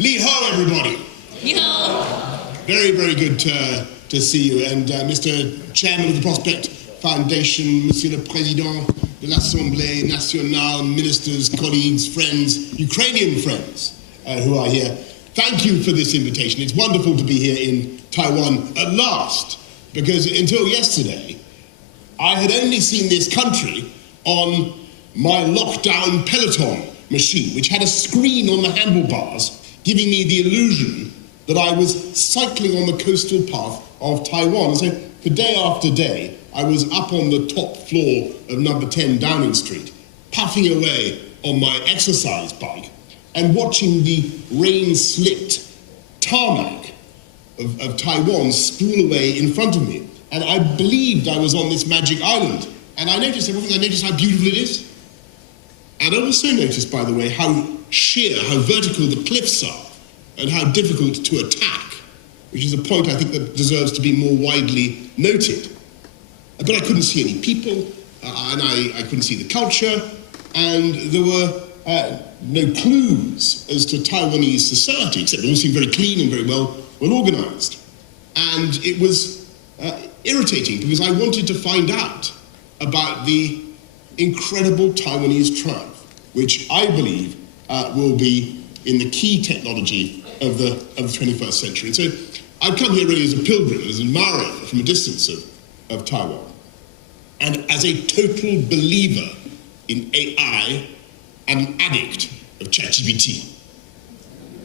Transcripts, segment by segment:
Li ho, everybody. Ni hao. Very, very good to see you. And Mr. Chairman of the Prospect Foundation, Monsieur le Président de l'Assemblée Nationale, ministers, colleagues, friends, Ukrainian friends who are here. Thank you for this invitation. It's wonderful to be here in Taiwan at last, because until yesterday, I had only seen this country on my lockdown Peloton machine, which had a screen on the handlebars, giving me the illusion that I was cycling on the coastal path of Taiwan. So for day after day, I was up on the top floor of number 10 Downing Street, puffing away on my exercise bike and watching the rain-slicked tarmac of Taiwan spool away in front of me. And I believed I was on this magic island. And I noticed how beautiful it is. And I also noticed, by the way, how sheer, how vertical the cliffs are, and how difficult to attack, which is a point I think that deserves to be more widely noted. But I couldn't see any people, and I couldn't see the culture, and there were no clues as to Taiwanese society, except it all seemed very clean and very well organized. And it was irritating, because I wanted to find out about the incredible Taiwanese triumph, which I believe will be in the key technology of the 21st century. And so I've come here really as a pilgrim, as an admirer from a distance of Taiwan, and as a total believer in AI and an addict of ChatGPT.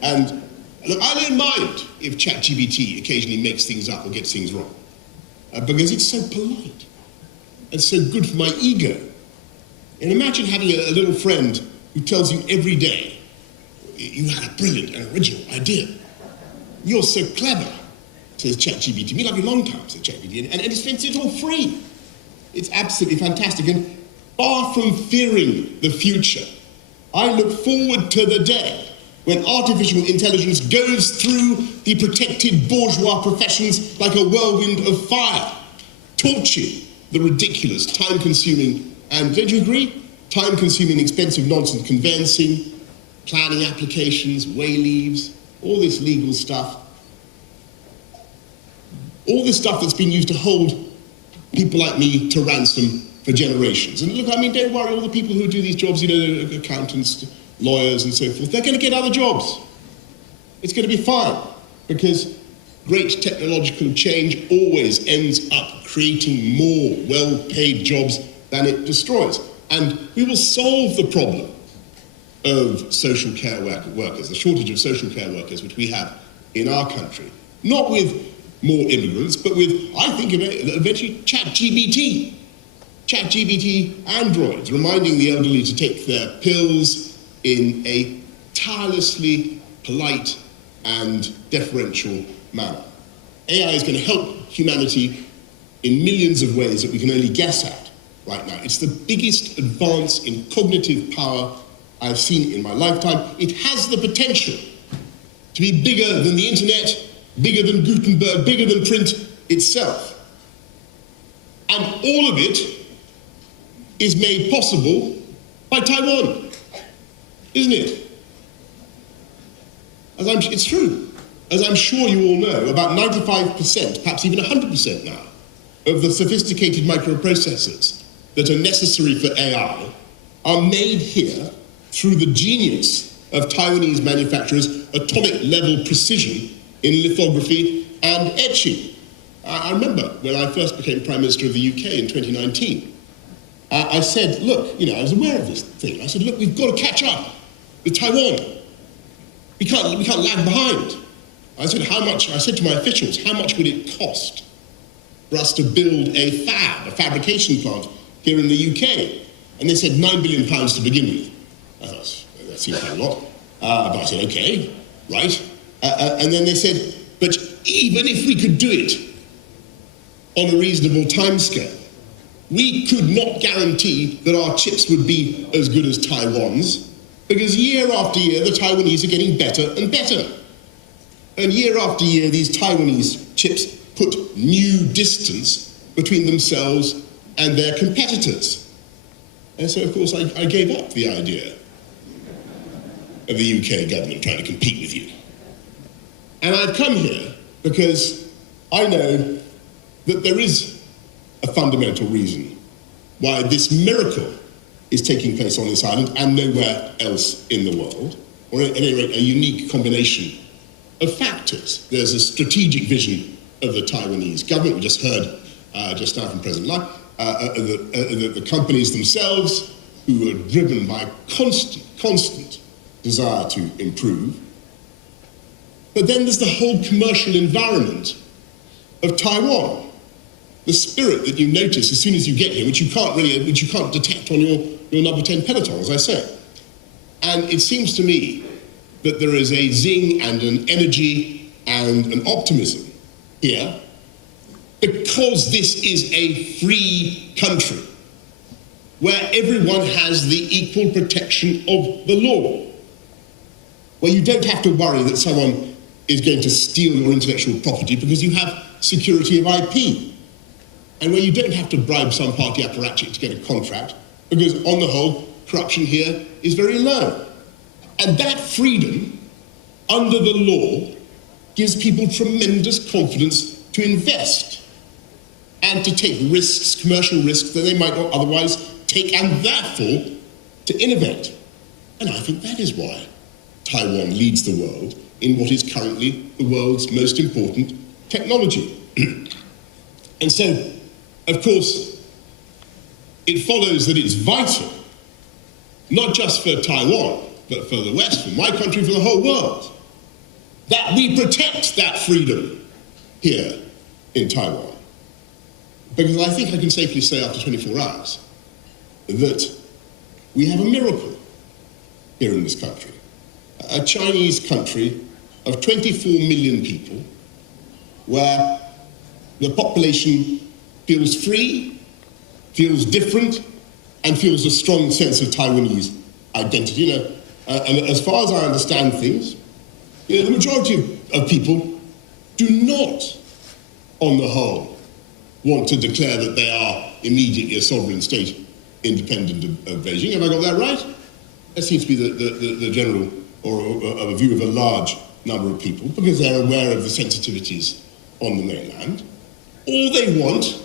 And look, I don't mind if ChatGPT occasionally makes things up or gets things wrong, because it's so polite and so good for my ego. And imagine having a little friend who tells you every day, you had a brilliant and original idea. You're so clever, says ChatGPT. We love you long time, says ChatGPT. And it's all free. It's absolutely fantastic. And far from fearing the future, I look forward to the day when artificial intelligence goes through the protected bourgeois professions like a whirlwind of fire, torching the ridiculous, time-consuming, and don't you agree? Time-consuming, expensive nonsense conveyancing, planning applications, way leaves, all this legal stuff. All this stuff that's been used to hold people like me to ransom for generations. And look, I mean, don't worry, all the people who do these jobs, you know, accountants, lawyers and so forth, they're going to get other jobs. It's going to be fine, because great technological change always ends up creating more well-paid jobs than it destroys. And we will solve the problem of social care workers, the shortage of social care workers which we have in our country. Not with more immigrants, but with, I think, eventually ChatGPT. ChatGPT androids, reminding the elderly to take their pills in a tirelessly polite and deferential manner. AI is going to help humanity in millions of ways that we can only guess at right now. It's the biggest advance in cognitive power I've seen in my lifetime. It has the potential to be bigger than the internet, bigger than Gutenberg, bigger than print itself. And all of it is made possible by Taiwan, isn't it? It's true. As I'm sure you all know, about 95%, perhaps even 100% now, of the sophisticated microprocessors that are necessary for AI are made here through the genius of Taiwanese manufacturers' atomic-level precision in lithography and etching. I remember when I first became Prime Minister of the UK in 2019, I said, look, you know, I was aware of this thing. I said, look, we've got to catch up with Taiwan. We can't lag behind. I said to my officials, how much would it cost for us to build a fabrication plant here in the UK? And they said £9 billion to begin with. I thought, that seems like a lot. But I said, okay, right. And then they said, but even if we could do it on a reasonable timescale, we could not guarantee that our chips would be as good as Taiwan's, because year after year, the Taiwanese are getting better and better. And year after year, these Taiwanese chips put new distance between themselves and their competitors. And so, of course, I gave up the idea of the UK government trying to compete with you. And I've come here because I know that there is a fundamental reason why this miracle is taking place on this island and nowhere else in the world, or at any rate a unique combination of factors. There's a strategic vision of the Taiwanese government. We just heard just now from President Lai, the companies themselves who are driven by constant desire to improve. But then there's the whole commercial environment of Taiwan, the spirit that you notice as soon as you get here, which you can't detect on your number 10 peloton, as I say. And it seems to me that there is a zing and an energy and an optimism here because this is a free country where everyone has the equal protection of the law, where you don't have to worry that someone is going to steal your intellectual property because you have security of IP, and where you don't have to bribe some party apparatchik to get a contract because, on the whole, corruption here is very low. And that freedom, under the law, gives people tremendous confidence to invest and to take risks, commercial risks, that they might not otherwise take, and therefore to innovate. And I think that is why Taiwan leads the world in what is currently the world's most important technology. And so, of course, it follows that it's vital, not just for Taiwan, but for the West, for my country, for the whole world, that we protect that freedom here in Taiwan. Because I think I can safely say after 24 hours that we have a miracle here in this country. A Chinese country of 24 million people where the population feels free, feels different, and feels a strong sense of Taiwanese identity. And as far as I understand things, the majority of people do not, on the whole, want to declare that they are immediately a sovereign state independent of Beijing. Have I got that right? That seems to be the general, or a view of a large number of people, because they're aware of the sensitivities on the mainland. All they want,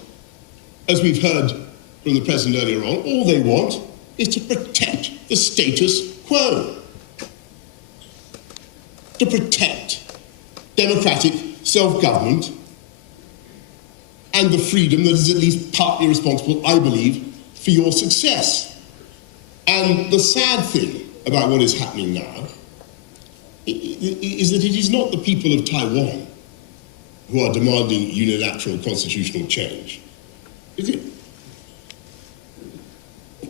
as we've heard from the President earlier on, all they want is to protect the status quo, to protect democratic self-government and the freedom that is at least partly responsible, I believe, for your success. And the sad thing about what is happening now is that it is not the people of Taiwan who are demanding unilateral constitutional change, is it?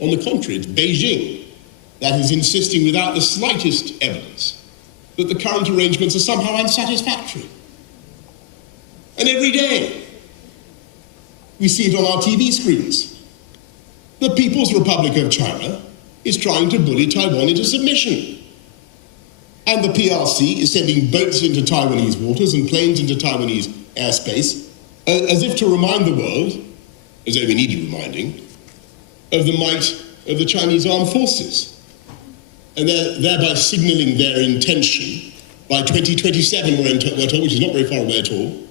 On the contrary, it's Beijing that is insisting without the slightest evidence that the current arrangements are somehow unsatisfactory. And every day, we see it on our TV screens. The People's Republic of China is trying to bully Taiwan into submission. And the PRC is sending boats into Taiwanese waters and planes into Taiwanese airspace as if to remind the world, as though we needed reminding, of the might of the Chinese armed forces, and thereby signaling their intention by 2027, we're told, which is not very far away at all,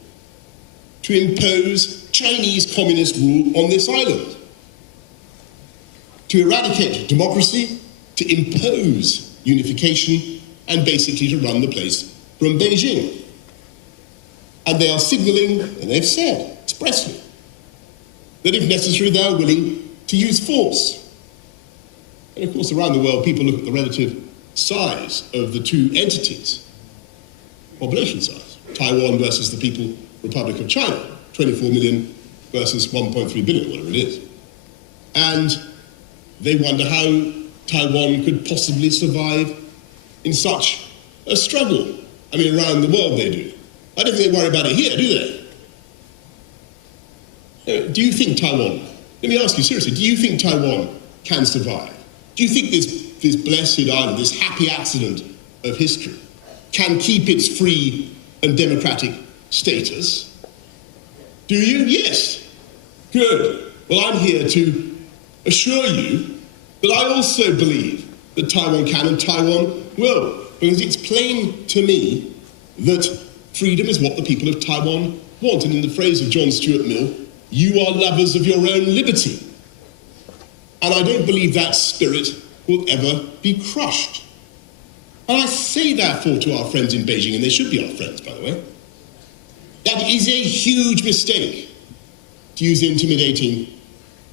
to impose Chinese communist rule on this island, to eradicate democracy, to impose unification, and basically to run the place from Beijing. And they are signaling, and they've said expressly, that if necessary, they are willing to use force. And of course, around the world, people look at the relative size of the two entities, population size, Taiwan versus the People's Republic of China, 24 million versus 1.3 billion, whatever it is. And they wonder how Taiwan could possibly survive in such a struggle. I mean, around the world they do. I don't think they worry about it here, do they? Do you think Taiwan, let me ask you seriously, do you think Taiwan can survive? Do you think this blessed island, this happy accident of history, can keep its free and democratic status? Do you? Yes. Good. Well, I'm here to assure you that I also believe that Taiwan can and Taiwan will, because it's plain to me that freedom is what the people of Taiwan want. And in the phrase of John Stuart Mill, you are lovers of your own liberty. And I don't believe that spirit will ever be crushed. And I say therefore to our friends in Beijing, and they should be our friends, by the way, that is a huge mistake to use intimidating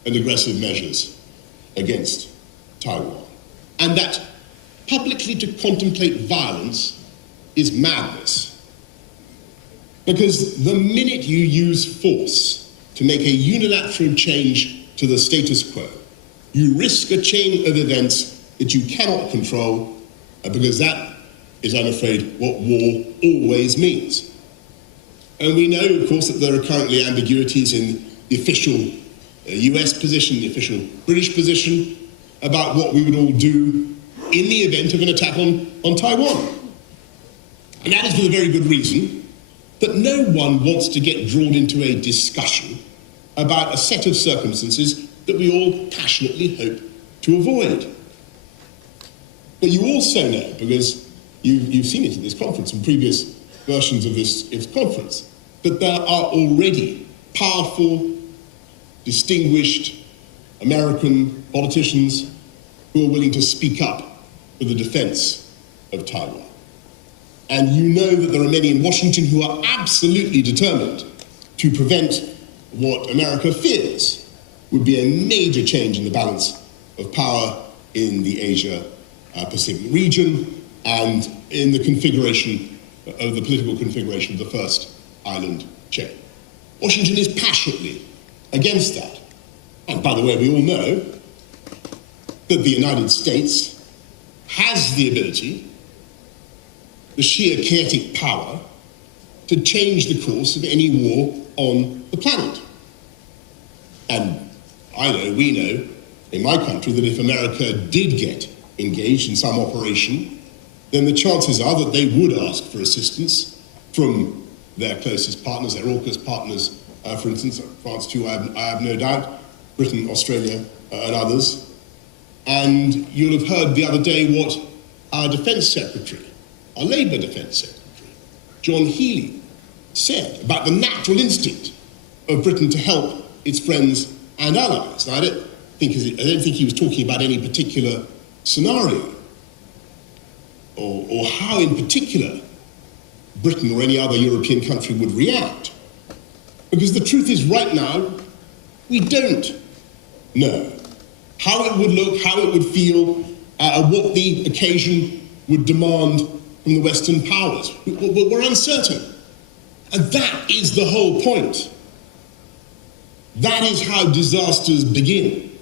and aggressive measures against Taiwan. And that publicly to contemplate violence is madness. Because the minute you use force to make a unilateral change to the status quo, you risk a chain of events that you cannot control, because that is, I'm afraid, what war always means. And we know, of course, that there are currently ambiguities in the official US position, the official British position, about what we would all do in the event of an attack on Taiwan. And that is for the very good reason that no one wants to get drawn into a discussion about a set of circumstances that we all passionately hope to avoid. But you also know, because you've seen it at this conference and previous versions of this conference, that there are already powerful, distinguished American politicians who are willing to speak up for the defense of Taiwan. And you know that there are many in Washington who are absolutely determined to prevent what America fears would be a major change in the balance of power in the Asia-Pacific region and in the configuration of the political configuration of the first island chain. Washington is passionately against that. And by the way, we all know that the United States has the ability, the sheer chaotic power, to change the course of any war on the planet. And I know, we know, in my country, that if America did get engaged in some operation, then the chances are that they would ask for assistance from their closest partners, their AUKUS partners, for instance, France too, I have no doubt, Britain, Australia, and others. And you'll have heard the other day what our Defence Secretary, our Labour Defence Secretary, John Healey, said about the natural instinct of Britain to help its friends and allies. Now, I don't think he was talking about any particular scenario or how in particular Britain or any other European country would react. Because the truth is, right now, we don't know how it would look, how it would feel, what the occasion would demand from the Western powers. We're uncertain. And that is the whole point. That is how disasters begin.